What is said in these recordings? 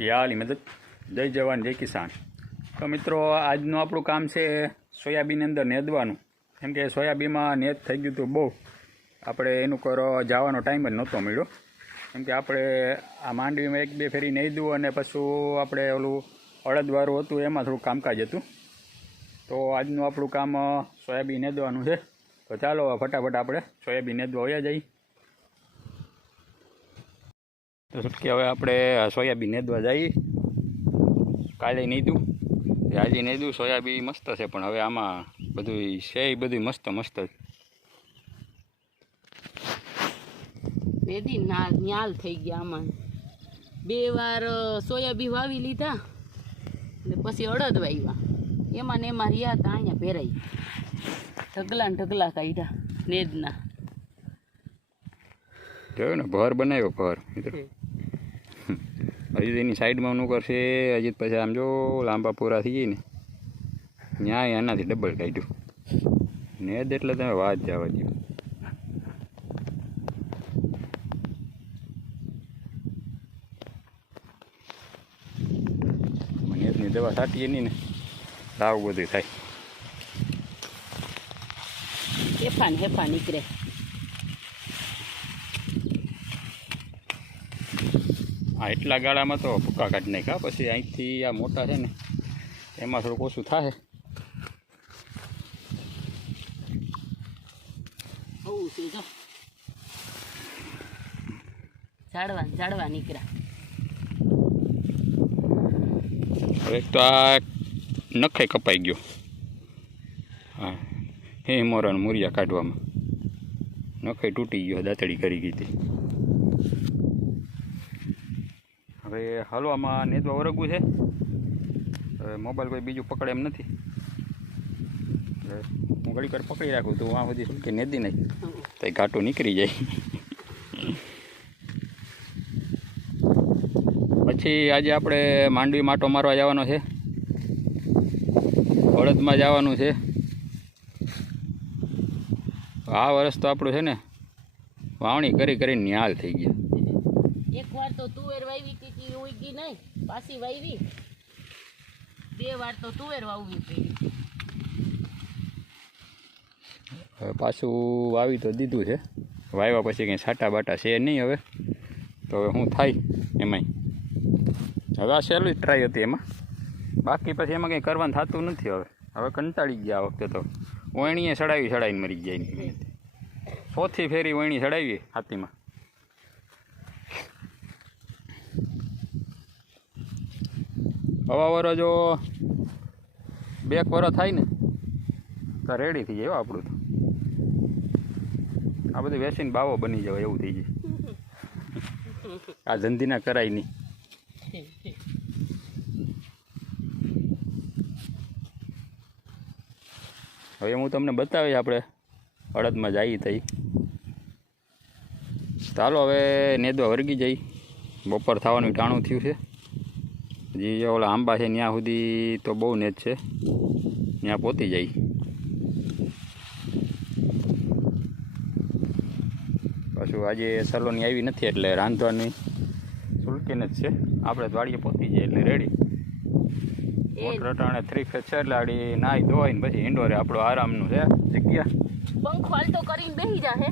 યાલી મદદ. જય જવાન, જય કિસાન. તો મિત્રો, આજનું આપણું કામ છે સોયાબીનની અંદર નેદવાનું. કેમ કે સોયાબીનમાં નેદ થઈ ગયું હતું બહુ. આપણે એનું કરો જવાનો ટાઈમ જ નહોતો મળ્યો. કેમ કે આપણે આ માંડવીમાં એક બે ફેરી નેદવું અને પછી આપણે ઓલું અડદવાળું હતું, એમાં થોડું કામકાજ હતું. તો આજનું આપણું કામ સોયાબીન નેદવાનું છે. તો ચાલો, ફટાફટ આપણે સોયાબીન નેદવા વયા જઈએ. તો છૂટકી હવે આપણે સોયાબીન નેદવા જઈએ. કાલે નીધું આજે નેદું સોયાબીન મસ્ત છે પણ હવે આમાં બધું છે એ બધું મસ્ત મસ્ત. બેદી ન્યાલ થઈ ગયા આમાં. બે વાર સોયાબીન સોયાબી વાવી લીધા ને પછી અડદ વાવ્યા. એમાં ને એમાં રહ્યા હતા અહીંયા ભેરાઈ. ઢગલા ને ઢગલા કાઢ્યા નેદના. જોયું ને ભર બનાવ્યો ભર મિત્રો. હજી એની સાઈડમાં નું કરશે હજી પછી આમ જો લાંબા પૂરા થઈ ને. ત્યાં એનાથી ડબલ કાઢ્યું. નેદ એટલે તમે વાત જવા દો નેદની દવા છાંટીએ નહીં ને તો બધું થાય. હેફાન હેફા નીકળે. આ એટલા ગાળામાં તો ભૂકા કાઢી નાખ્યા. પછી અહીંથી આ મોટા છે ને એમાં થોડુંક ઓછું થાય ઝાડવા ઝાડવા નીકળ્યા. હવે તો આ નખે કપાઈ ગયો. હા હે મોરણ મૂરિયા કાઢવામાં. નખે તૂટી ગયો દાંતડી કરી ગઈ હતી હવે આમાં નેદવા વરગવું છે. હવે મોબાઈલ કોઈ બીજું પકડે એમ નથી. હું ઘડી કર પકડી રાખું તો આ સુધી કે નેદી નહીં. તો એ ઘાટું નીકળી જાય. પછી આજે આપણે માંડવી માટો મારવા જવાનો છે. બળદમાં જવાનું છે. આ વર્ષ તો આપણું છે ને વાવણી કરી કરીને નિહાલ થઈ ગયા એક વાર તો તુવેર વાવી હતી નહીં, પાછી વાવી બે વાર તો તુવેર વાવવી પડી. હવે પાછું વાવી તો દીધું છે. વાવ્યા પછી કંઈ સાટા બાટા છે નહીં હવે. તો હવે શું થાય એમાંય. હવે આ સહેલી ટ્રાય હતી એમાં. બાકી પછી એમાં કંઈ કરવાનું થતું નથી હવે. હવે કંટાળી ગયા વખતે તો. વણીએ ચડાવી, ચડાવીને મરી ગયા એની ચોથી ફેરી વણી ચડાવી હાથીમાં. હવા વરો જો બે વરો થાય ને, તો રેડી થઈ જાય આપણું તો. આ બધું વેસીને બાવો બની જાય એવું થઈ જાય. આ ધંધીના કરાય નહીં. હવે હું તમને બતાવીશ આપણે અડદમાં જઈએ તઈ. ચાલો હવે નેદવા વર્ગી જઈ બપોર થવાનું ટાણું થયું છે. હજી ઓલા આંબા છે ત્યાં સુધી તો બહુ નેજ છે. ત્યાં પહોંચી જાય. પાછું આજે સલોની આવી નથી એટલે રાંધવાની સુલકીને જ છે. આપણે વાડીએ પહોંચી જઈએ એટલે રેડી મોટર અટાણે થ્રી ફેસ છે એટલે આડી નાહી ધોવાઈને પછી ઇન્ડોરે આપણો આરામનું છે. જગ્યા. પંખ હાલતો કરીને બેસી જાહે.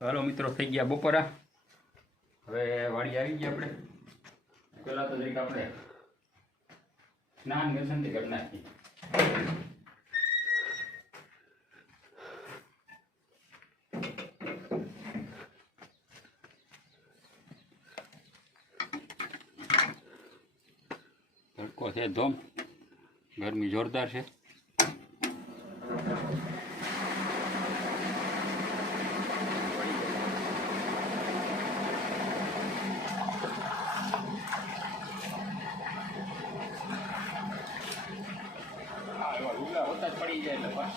હાલો મિત્રો, થઈ ગયા બપોરા. હવે વાડી આવી ગયા આપણે. પેલા તો જરીક આપણે સ્નાન વ્યસનથી કરી નાખીએ. તડકો છે ધોમ. ગરમી જોરદાર છે હા, એવા લુગડા હોતા જ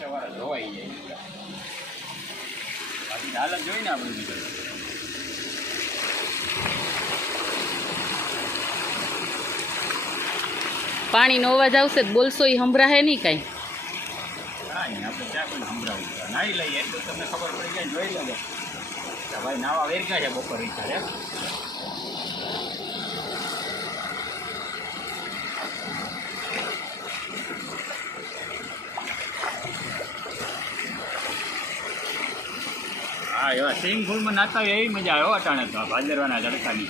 એટલે ધોવાઈ જાય અવાજ આવશે બોલશો એ સંભળાશે નહીં કાંઈ. નહીં. આપણે લઈએ, તો તમને ખબર પડી જાય, જોઈ કે ભાઈ નાવા વેરગા છે બપોર ઈચ્છા હા, એવા સ્વિમિંગ પુલમાં નાતા એવી મજા આવે અટાણે તો ભાદરવાના તડકાની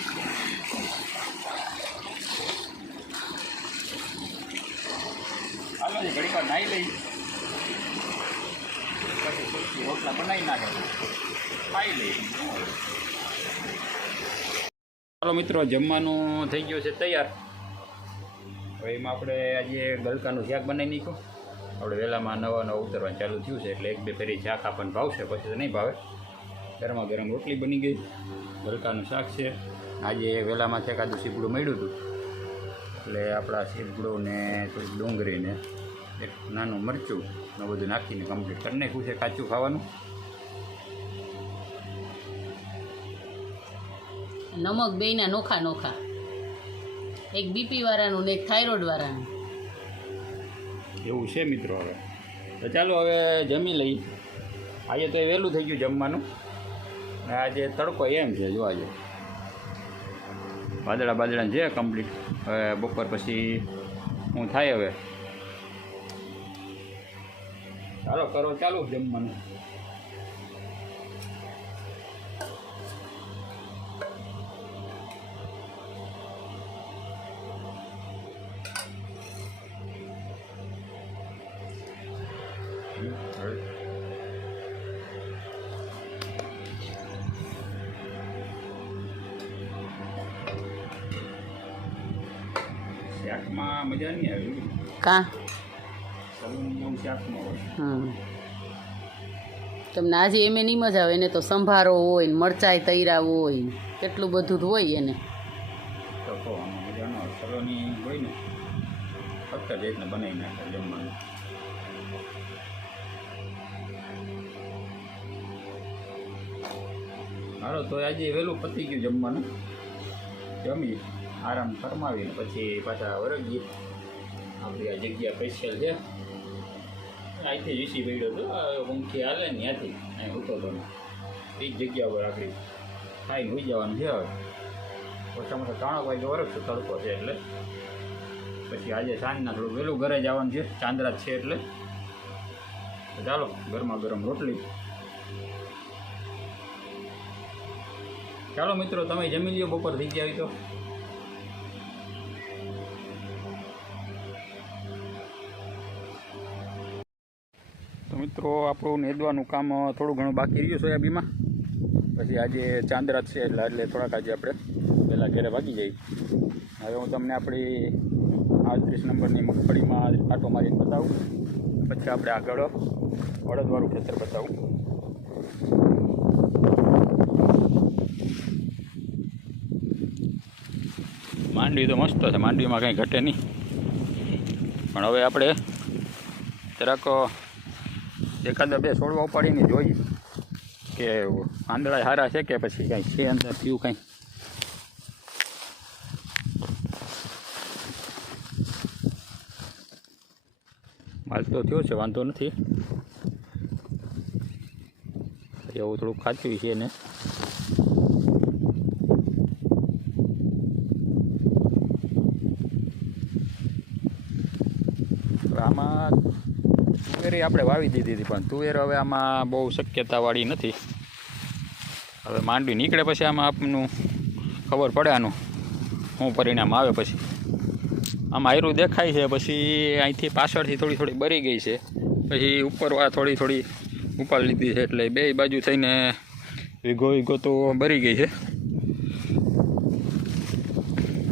હાલો મિત્રો, જમવાનું થઈ ગયું છે તૈયાર. હવે એમાં આપણે આજે ગલકાનું શાક બનાવી નાખ્યું. આપણે વહેલામાં નવા નવા ઉતરવાનું ચાલુ થયું છે, એટલે એક બે ફેરી શાક આપણને ભાવશે, પછી તો નહીં ભાવે. ગરમા ગરમ રોટલી બની ગઈ. ગલકાનું શાક છે. આજે વહેલામાં કાદું સીપડું મળ્યું હતું. એટલે આપણા સીપડું ને થોડીક ડુંગળીને એક નાનું મરચું ને બધું નાખીને કમ્પ્લીટ કરી નાખ્યું છે કાચું ખાવાનું. નમક બેયના નોખા નોખા. એક બીપી વાળાનું ને એક થાઇરોઇડ વાળાનું. એવું છે મિત્રો હવે. તો ચાલો હવે જમી લઈ આજે તો એ વહેલું થઈ ગયું જમવાનું. ને આજે તડકો એમ છે, જોવા જો વાદળા બાદળા છે કમ્પ્લીટ હવે બપોર પછી હું થાય હવે. ચાલો, કરો, ચાલુ જમવાનું. મજા નહીં આવે કા? તમને આજે એમ નહીં મજા આવે એને તો સંભારો હોય ને મરચાઈ તૈરા હોય કેટલું બધું હોય એને. હાલો તો આજે વહેલું પતી ગયું જમવાનું. જમી આરામ ફરમાવીને પછી પાછા વરગીએ. આપણી આ જગ્યા સ્પેશિયલ છે. અહીંથી વીસી પડ્યો હતો. પંખી હાલે ને ત્યાંથી અહીં ઉતો હતો. એ જ જગ્યા પર આપણી ખાઈને હોઈ જવાનું છે હવે. ઓછા મોટા ત્રણ વાગે વરસ તડકો છે એટલે. પછી આજે સાંજના થોડું વહેલું ઘરે જવાનું છે. ચાંદરાત છે એટલે. ચાલો, ગરમા ગરમ રોટલી. ચાલો મિત્રો, તમે જમી લ્યો. બપોર થઈ ગયા હોય તો. તો મિત્રો, આપણું નેદવાનું કામ થોડું ઘણું બાકી રહ્યું સોયાબીમાં પછી આજે ચાંદરાત છે એટલે એટલે થોડાક આજે આપણે પહેલાં ઘેરે ભાગી જઈ હવે હું તમને આપણી આડત્રીસ નંબરની મગફળીમાં આટો મારીને બતાવું. પછી આપણે આગળ અડદવાળું ખેતર બતાવું. માંડવી તો મસ્ત છે, માંડવીમાં કંઈ ઘટે નહીં. પણ હવે આપણે જરાક એકાદા બે છોડવા ઉપાડીને જોઈએ કે આંધળા સારા છે કે પછી કાંઈ છે અંદર, થયું કાંઈ? માલ તો થયો છે, વાંધો નથી. એવું થોડુંક ખાચું છે ને હવે આમાં તુવેર આપણે વાવી દીધી હતી, પણ તુવેર હવે આમાં બહુ શક્યતાવાળી નથી. હવે માંડવી નીકળે પછી આમાં આપનું ખબર પડે આનું, શું પરિણામ આવે પછી. આમાં આયરું દેખાય છે, પછી અહીંથી પાછળથી થોડી થોડી બરી ગઈ છે. પછી ઉપર થોડી થોડી ઉપાડી લીધી છે, એટલે બે બાજુ થઈને વીઘો વીઘો તો બરી ગઈ છે.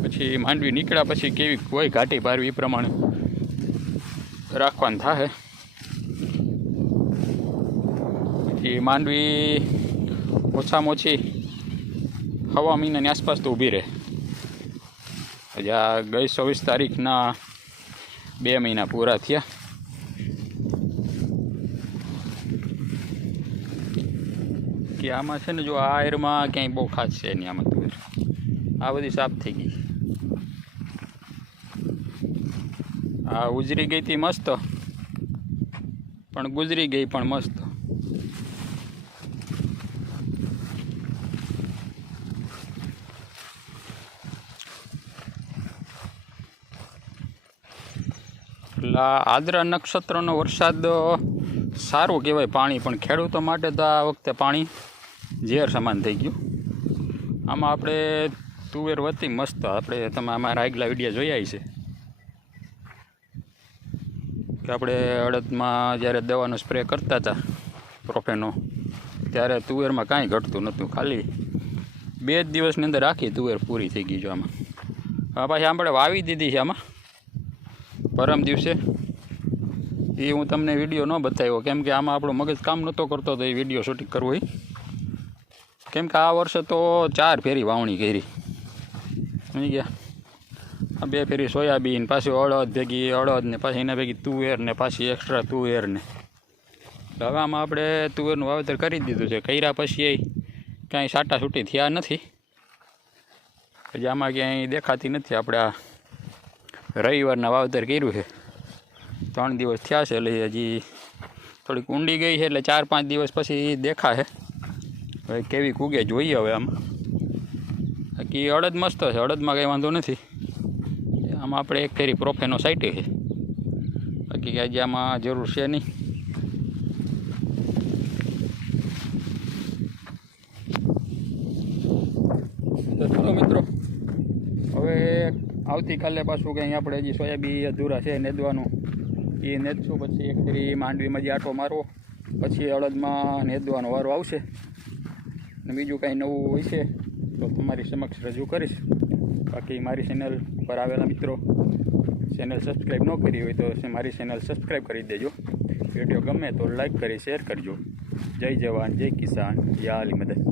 પછી માંડવી નીકળ્યા પછી કેવી હોય ઘાટી પારવી એ પ્રમાણે રાખવાનું થાય પછી માંડવી ઓછામાં ઓછી હવા મહિનાની આસપાસ તો ઊભી રહે. હજી આ ગઈ ચોવીસ તારીખના બે મહિના પૂરા થયા. કે આમાં છે ને જો આ આયરમાં ક્યાંય બહુ ખાસ છે નહીં આમાં તો આ બધી સાફ થઈ ગઈ આ ઉજરી ગઈ હતી મસ્ત. પણ ગુજરી ગઈ પણ મસ્ત. આદ્રા નક્ષત્રનો વરસાદ સારું કહેવાય પાણી, પણ ખેડૂતો માટે તો આ વખતે પાણી ઝેર સમાન થઈ ગયું. આમાં આપણે તુવેર વધી મસ્ત, આપણે તમે અમારા આગલા વિડીયા જોયા છે કે આપણે અડદમાં જ્યારે દવાનો સ્પ્રે કરતા હતા પ્રોફેનો ત્યારે તુવેરમાં કાંઈ ઘટતું નહોતું. ખાલી બે જ દિવસની અંદર આખી તુવેર પૂરી થઈ ગઈ છે આમાં. પાછી આપણે વાવી દીધી છે આમાં. પરમ દિવસે. એ હું તમને વીડિયો ન બતાવ્યો. કેમ કે આમાં આપણો મગજ કામ નહોતો કરતો તો એ વીડિયો શૂટિંગ કરવું હોય. કેમ કે આ વર્ષે તો ચાર ફેરી વાવણી કરી. સમજી ગયા? આ બે ફેરી સોયાબીન, પાછી અડદ ભેગી, અડદ ને પાછી એના ભેગી તુવેર ને પાછી એક્સ્ટ્રા તુવેર ને. હવે આમાં આપણે તુવેરનું વાવેતર કરી દીધું છે. કર્યા પછી એ કાંઈ સાટા છૂટી થયા નથી. હજી આમાં ક્યાંય દેખાતી નથી આપણે આ રવિવારના વાવતર કર્યું છે. ત્રણ દિવસ થયા છે, એટલે હજી થોડીક ઊંડી ગઈ છે, એટલે ચાર પાંચ દિવસ પછી દેખાશે. હવે કેવી કૂગે જોઈએ હવે આમાં. બાકી અડદ મસ્ત છે, અડદમાં કંઈ વાંધો નથી. આમાં આપણે એક ફેરી પ્રોફેનો સાઇટ છે. બાકી આજે આમાં જરૂર છે નહીં તો ચલો મિત્રો હવે આવતીકાલે પાછું કંઈ આપણે હજી સોયાબી અધૂરા છે, નેદવાનું. એ નેદશું, પછી એક ફેરી માંડવીમાં જે આટો મારવો, પછી અડદમાં નેદવાનો વારો આવશે. અને બીજું કાંઈ નવું હોય છે, તો તમારી સમક્ષ રજૂ કરીશ. બાકી મારી ચેનલ પર આવેલા મિત્રો, ચેનલ સબસ્ક્રાઈબ ન કરી હોય તો મારી ચેનલ સબસ્ક્રાઈબ કરી દેજો. વીડિયો ગમે તો લાઈક કરી, શેર કરજો. જય જવાન, જય કિસાન યા અલી મદદ.